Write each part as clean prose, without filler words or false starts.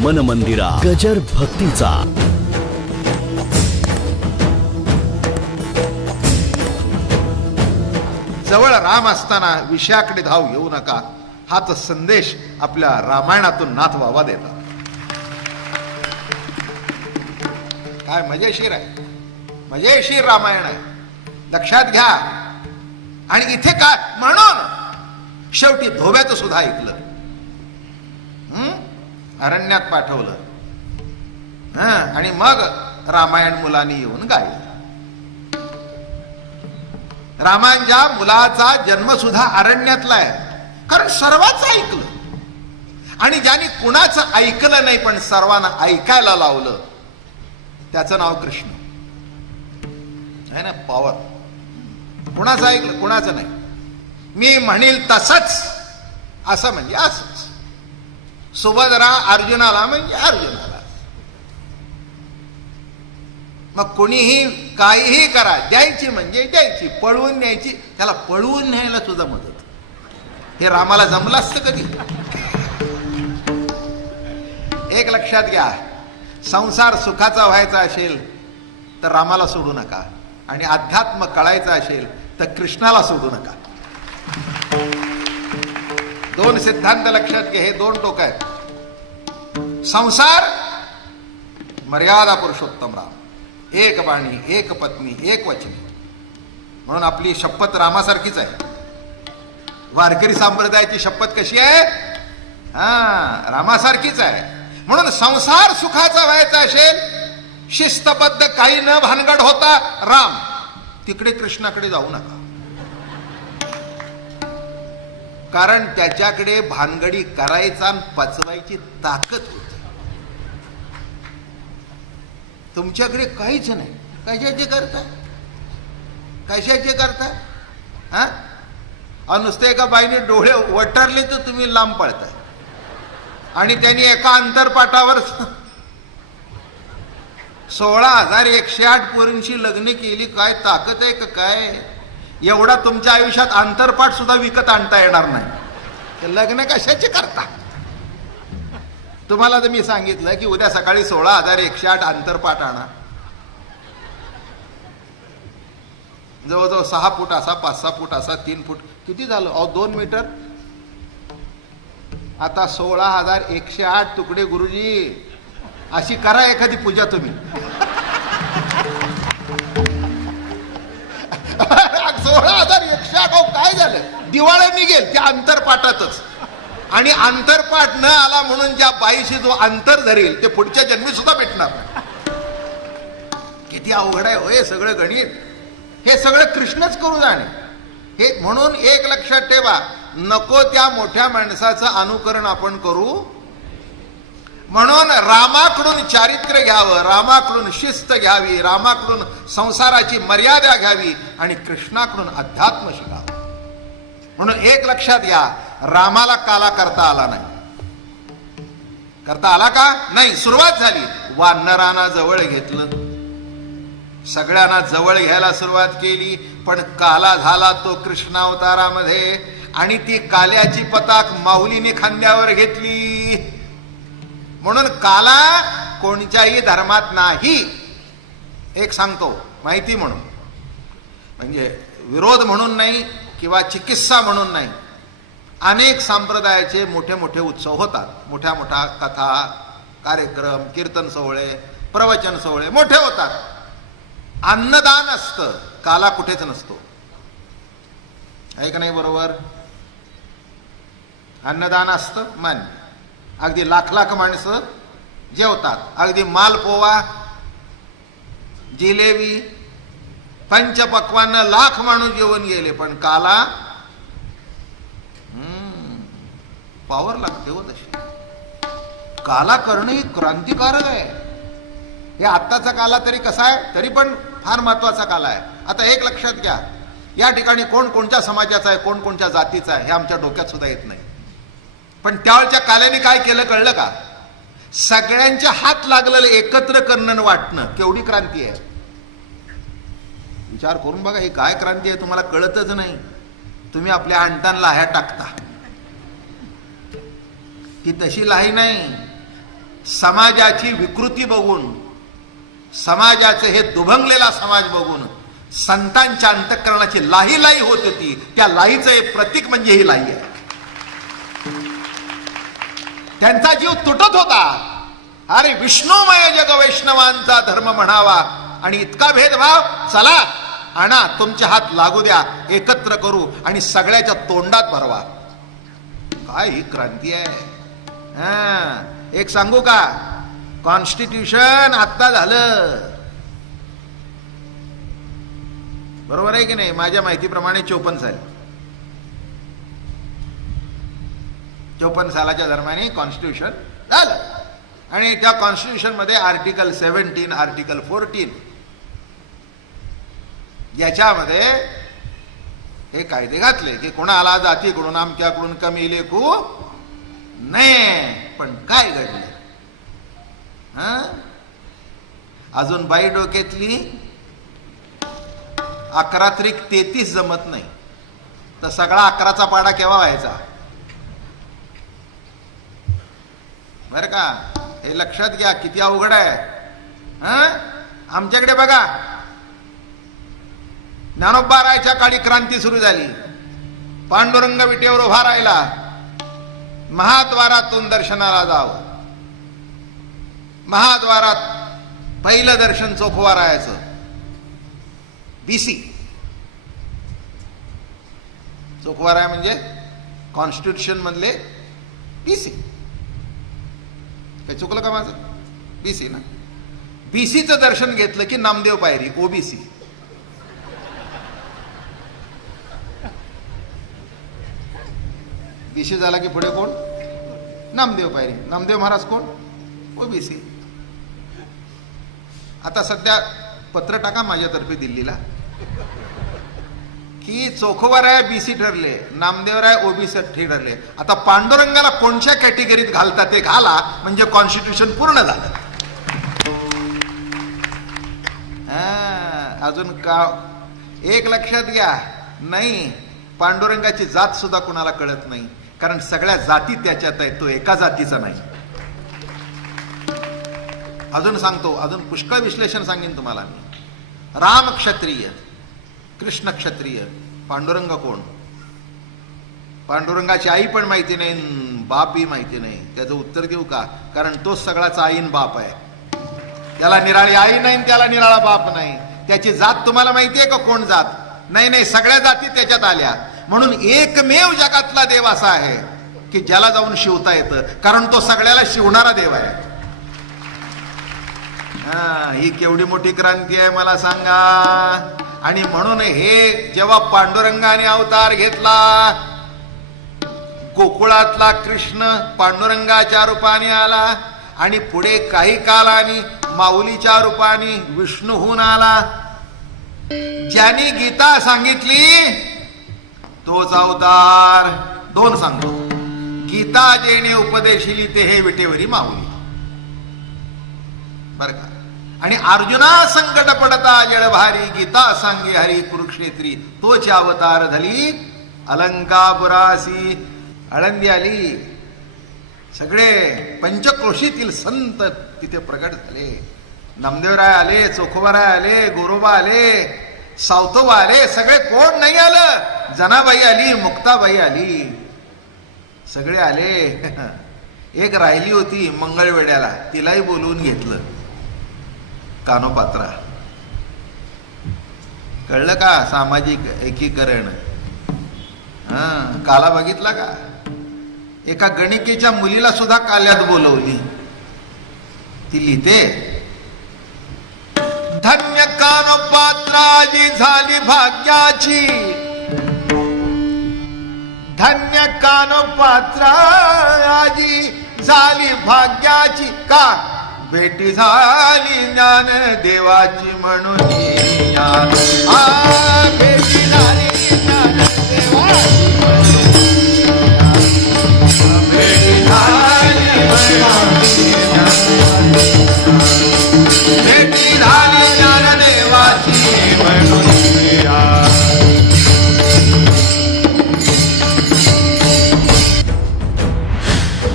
मन मंदिरा गजर भक्तीचा. जवळ राम असताना विषयाकडे धाव घेऊ नका, हाच संदेश आपल्या रामायणातून नाथ बाबा देतात. काय मजेशीर आहे, मजेशीर रामायण आहे, लक्षात घ्या. आणि इथे काय म्हणून शेवटी धोब्याचं सुद्धा ऐकलं, अरण्यात पाठवलं, आणि मग रामायण मुलांनी येऊन गायलं. रामांच्या मुलाचा जन्म सुद्धा अरण्यातला आहे, कारण सर्वांच ऐकलं. आणि ज्यांनी कुणाचं ऐकलं नाही पण सर्वांना ऐकायला लावलं, त्याचं नाव कृष्ण आहे ना. पॉवर. कुणाचं ऐकलं, कुणाचं नाही. मी म्हणेल तसंच, असं म्हणजे असंच. सुभद्रा अर्जुनाला म्हणजे अर्जुनाला. मग कोणीही काहीही करा, द्यायची म्हणजे द्यायची, पळवून न्यायची, त्याला पळवून न्यायला सुद्धा मदत. हे रामाला जमलं असतं कधी? एक लक्षात घ्या, संसार सुखाचा व्हायचा असेल तर रामाला सोडू नका, आणि अध्यात्म कळायचं असेल तर कृष्णाला सोडू नका. दोन सिद्धांत लक्षात घे, हे दोन टोक आहेत. संसार, मर्यादा पुरुषोत्तम राम, एक बाणी, एक पत्नी, एक वचनी. म्हणून आपली शपथ रामासारखीच आहे. वारकरी संप्रदायाची शपथ कशी आहे? रामासारखीच आहे. म्हणून संसार सुखाचा व्हायचा असेल, शिस्तबद्ध काही न भानगड होता राम, तिकडे कृष्णाकडे जाऊ नका. कारण त्याच्याकडे भानगडी करायचा आणि पचवायची ताकद होती. तुमच्याकडे काहीच नाही. कशाचे करता, कशाचे करता? नुसते एका बाईने डोळे वटरले तर तुम्ही लांब पळताय, आणि त्यांनी एका अंतरपाटावर 16,108 पोरींशी लग्न केली. काय ताकद आहे का काय? एवढा तुमच्या आयुष्यात अंतरपाठ सुद्धा विकत आणता येणार नाही. लग्न कशाचे करता? तुम्हाला तर मी सांगितलं की उद्या सकाळी 16,108 अंतरपाठ आणा. जवळजवळ 6 फूट असा, 5-6 फूट असा, 3 फूट, किती झालं? 2 मीटर. आता 16,108 तुकडे. गुरुजी, अशी करा एखादी पूजा तुम्ही. 16,108. काय झालं? दिवाळी निघेल त्या अंतरपाठातच. आणि अंतरपाठ न आला म्हणून ज्या बाईशी जो अंतर धरेल ते पुढच्या जन्मी सुद्धा भेटणार नाही. किती अवघड आहे होय सगळं गणित. हे सगळं कृष्णच करू जाणे. हे म्हणून एक लक्षात ठेवा, नको त्या मोठ्या माणसाचं अनुकरण आपण करू. म्हणून रामाकडून चारित्र्य घ्यावं, रामाकडून शिस्त घ्यावी, रामाकडून संसाराची मर्यादा घ्यावी, आणि कृष्णाकडून अध्यात्म शिकावं. म्हणून एक लक्षात घ्या, रामाला काला करता आला नाही. करता आला का? नाही. सुरुवात झाली, वानरांना जवळ घेतलं, सगळ्यांना जवळ घ्यायला सुरुवात केली, पण काला झाला तो कृष्णावतारामध्ये. आणि ती काल्याची पताक माऊलीने खांद्यावर घेतली. म्हणून काला कोणत्याही धर्मात नाही. एक सांगतो माहिती म्हणून, म्हणजे विरोध म्हणून नाही किंवा चिकित्सा म्हणून नाही. अनेक संप्रदायाचे मोठे मोठे उत्सव होतात, मोठ्या मोठ्या कथा, कार्यक्रम, कीर्तन सोहळे, प्रवचन सोहळे मोठे होतात. अन्नदान असतं, काला कुठेच नसतो. आहे का नाही? बरोबर. अन्नदान असतं, मन. अगदी लाख लाख माणसं जेवतात, अगदी मालपोवा, जिलेबी, पंचपक्वान्न लाख माणूस जेवण गेले, पण काला पावर लागते हो तशी. काला करणं ही क्रांतिकारक आहे. हे आत्ताचा काला तरी कसा आहे, तरी पण फार महत्वाचा काला आहे. आता एक लक्षात घ्या, या ठिकाणी कोण कोणत्या समाजाचा आहे, कोण कोणत्या जातीचा आहे, हे आमच्या डोक्यात सुद्धा येत नाही. पण त्यावेळच्या काल्याने काय केलं कळलं का? सगळ्यांचे हात लागलेलं एकत्र करणं, वाटणं, केवढी क्रांती आहे. विचार करून बघा, ही काय क्रांती आहे तुम्हाला कळतच नाही. तुम्ही आपल्या अंटान लाह्या टाकता, ती तशी लाही नाही. समाजाची विकृती बघून, समाजाचे हे दुभंगलेला समाज बघून संतांच्या अंतःकरणाची लाही लाही होत होती. त्या लाहीचं एक प्रतीक म्हणजे ही लाही आहे. त्यांचा जीव तुटत होता. अरे विष्णुमय जग वैष्णवांचा धर्म म्हणावा आणि इतका भेदभाव, चला आणा तुमचे हात लागू द्या, एकत्र करू आणि सगळ्याच्या तोंडात भरवा. काय ही क्रांती आहे. एक सांगू का, कॉन्स्टिट्यूशन आता झालं, बरोबर आहे की नाही? माझ्या माहितीप्रमाणे 54 साली, 54 सालाच्या दरम्यान कॉन्स्टिट्यूशन झालं. आणि त्या कॉन्स्टिट्यूशन मध्ये आर्टिकल 17, आर्टिकल 14 याच्यामध्ये हे कायदे घातले की कोणाला जातीकडून आमच्याकडून कमी लेखू नाही. पण काय घडलं? अजून बाई डोक्यातली 11-33 जमत नाही, तर सगळा 11चा पाडा केव्हा व्हायचा? बर का, हे लक्षात घ्या, किती अवघड आहे. आमच्याकडे बघा, ज्ञानोबा रायच्या काळी क्रांती सुरू झाली. पांडुरंग विटेवर उभा राहिला, महाद्वारातून दर्शनाला जावं. महाद्वारात पहिलं दर्शन चोखवारायाचं, बीसी. चोखवाराय म्हणजे कॉन्स्टिट्यूशन मधले बीसी. काय चुकलं का माझं? बीसी ना. बीसीचं दर्शन घेतलं की नामदेव पायरी, ओबीसी. बीसी झाला की पुढे कोण? नामदेव पायरी. नामदेव महाराज कोण? ओबीसी. आता सध्या पत्र टाका माझ्यातर्फे दिल्लीला की चोखोबाराय बीसी ठरले, नामदेवराय ओबीसी ठरले. आता पांडुरंगाला कोणत्या कॅटेगरीत घालता ते घाला, म्हणजे कॉन्स्टिट्यूशन पूर्ण झालं. अजून का एक लक्षात घ्या, नाही पांडुरंगाची जात सुद्धा कुणाला कळत नाही, कारण सगळ्या जाती त्याच्यात आहे, तो एका जातीचा नाही. अजून सांगतो, अजून पुष्कळ विश्लेषण सांगेन तुम्हाला मी. राम क्षत्रिय, कृष्ण क्षत्रिय, पांडुरंग कोण? पांडुरंगाची आई पण माहिती नाही, बापही माहिती नाही. त्याचं उत्तर देऊ का? कारण तोच सगळाचा आईन बाप आहे. त्याला निराळी आई नाही, त्याला निराळा बाप नाही. त्याची जात तुम्हाला माहितीये का? कोण जात? नाही नाही, सगळ्या जाती त्याच्यात आल्या. म्हणून एकमेव जगातला देव असा आहे की ज्याला जाऊन शिवता येतं, कारण तो सगळ्याला शिवणारा देव आहे. ही केवढी मोठी क्रांती आहे मला सांगा. आणि म्हणून हे जेव्हा पांडुरंगाने अवतार घेतला, गोकुळातला कृष्ण पांडुरंगाच्या रूपाने आला आणि पुढे काही कालाने माऊलीच्या रूपाने विष्णू होऊन आला. ज्यांनी गीता सांगितली तोच अवतार. दोन सांगतो, गीता जेणे उपदेशिली ते हे विटेवरी माऊली, बर का. आणि अर्जुना संकट पडता जळभारी, गीता सांगे हरी कुरुक्षेत्री, तोच अवतार झाली अलंकापुरासी. आळंदी आली, सगळे पंचक्रोशीतील संत तिथे प्रगट झाले. नामदेवराय आले, चोखोबाराय आले, गोरोबा आले, सावतोबा आले. सगळे कोण नाही आलं? जनाबाई आली, मुक्ताबाई आली, सगळे आले. एक राहिली होती मंगळवेड्याला, तिलाही बोलवून घेतलं, कानोपात्रा. कळलं का? सामाजिक एकीकरण. काला बघितला का? एका गणिकेच्या मुलीला सुद्धा काल्यात बोलवली. ती लिहिते, धन्य कानोपात्राजी झाली भाग्याची, धन्य कानोपात्राजी झाली भाग्याची. का? भेटी झाली ज्ञान देवाची म्हणून. भेटी झाली ज्ञान देवाची म्हणून. भेटी झाली, भेटी झाली ज्ञान देवाची म्हणून.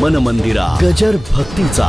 मन मंदिरा गजर भक्तीचा.